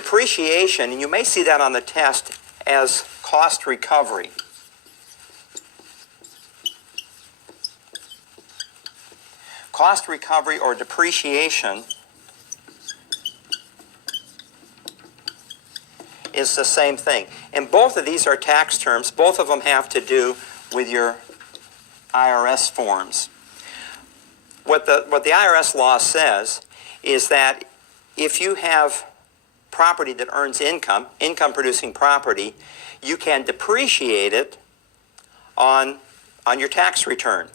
depreciation, and you may see that on the test as cost recovery. Cost recovery or depreciation is the same thing. And both of these are tax terms. Both of them have to do with your IRS forms. What the IRS law says is that if you have property that earns income, income-producing property, you can depreciate it on your tax return.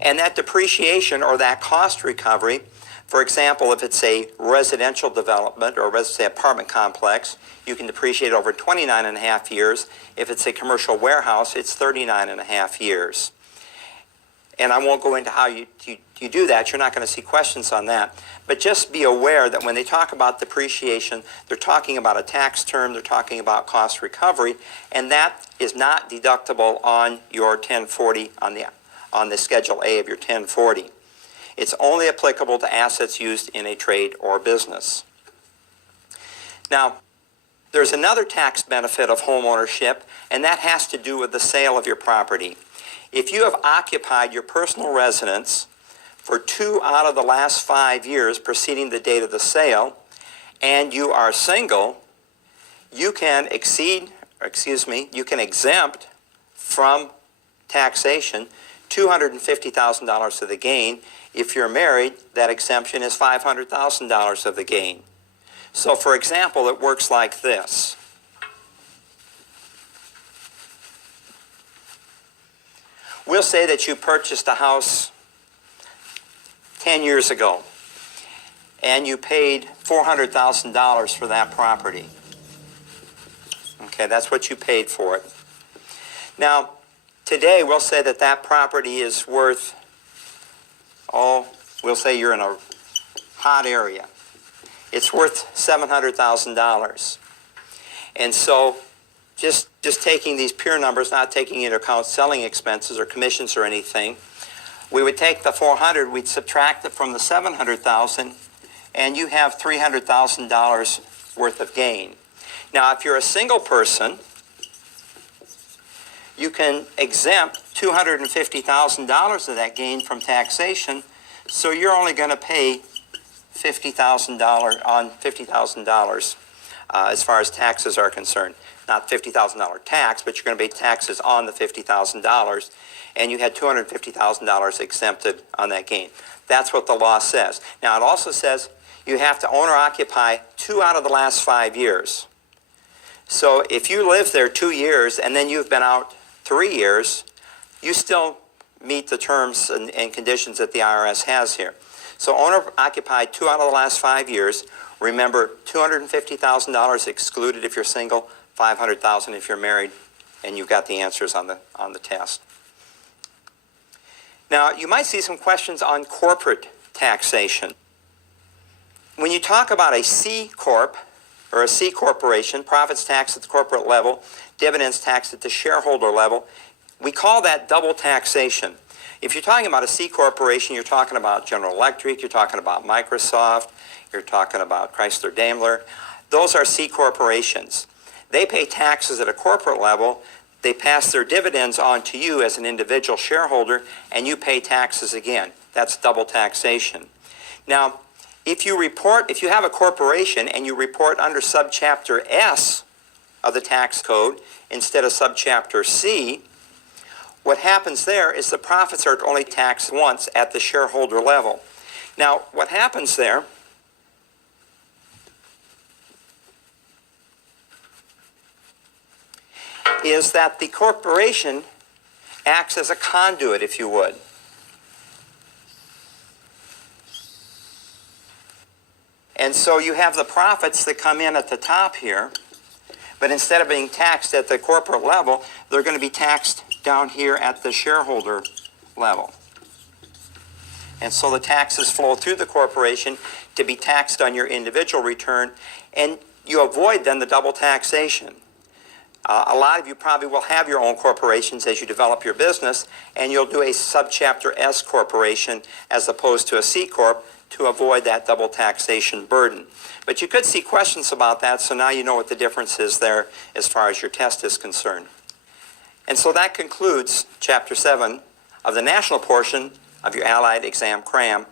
And that depreciation or that cost recovery, for example, if it's a residential development or let's say apartment complex, you can depreciate over 29 and a half years. If it's a commercial warehouse, it's 39 and a half years. And I won't go into how you do that. You're not going to see questions on that. But just be aware that when they talk about depreciation, they're talking about a tax term, they're talking about cost recovery, and that is not deductible on your 1040, on the Schedule A of your 1040. It's only applicable to assets used in a trade or business. Now, there's another tax benefit of home ownership, and that has to do with the sale of your property. If you have occupied your personal residence for 2 out of the last 5 years preceding the date of the sale, and you are single, you can you can exempt from taxation $250,000 of the gain. If you're married, that exemption is $500,000 of the gain. So for example, it works like this. We'll say that you purchased a house 10 years ago and you paid $400,000 for that property. Okay, that's what you paid for it. Now, today we'll say that that property is worth, we'll say you're in a hot area. It's worth $700,000. And so just taking these pure numbers, not taking into account selling expenses or commissions or anything, we would take the 400, we'd subtract it from the 700,000, and you have $300,000 worth of gain. Now, if you're a single person, you can exempt $250,000 of that gain from taxation, so you're only going to pay $50,000 on $50,000 as far as taxes are concerned. Not $50,000 tax, but you're going to pay taxes on the $50,000, and you had $250,000 exempted on that gain. That's what the law says. Now, it also says you have to own or occupy 2 out of the last 5 years. So if you live there 2 years and then you've been out 3 years, you still meet the terms and conditions that the IRS has here. So owner occupied 2 out of the last 5 years. Remember, $250,000 excluded if you're single, $500,000 if you're married, and you've got the answers on the test. Now, you might see some questions on corporate taxation. When you talk about a C Corp or a C corporation, profits taxed at the corporate level, dividends taxed at the shareholder level, we call that double taxation. If you're talking about a C corporation, you're talking about General Electric, you're talking about Microsoft, you're talking about Chrysler Daimler. Those are C corporations. They pay taxes at a corporate level. They pass their dividends on to you as an individual shareholder, and you pay taxes again. That's double taxation. Now, if you have a corporation and you report under subchapter S of the tax code instead of subchapter C, what happens there is the profits are only taxed once at the shareholder level. Now, what happens there is that the corporation acts as a conduit, if you would. And so you have the profits that come in at the top here, but instead of being taxed at the corporate level, they're going to be taxed down here at the shareholder level. And so the taxes flow through the corporation to be taxed on your individual return, and you avoid then the double taxation. A lot of you probably will have your own corporations as you develop your business, and you'll do a subchapter S corporation as opposed to a C corp to avoid that double taxation burden. But you could see questions about that, so now you know what the difference is there as far as your test is concerned. And so that concludes Chapter 7 of the national portion of your Allied Exam Cram.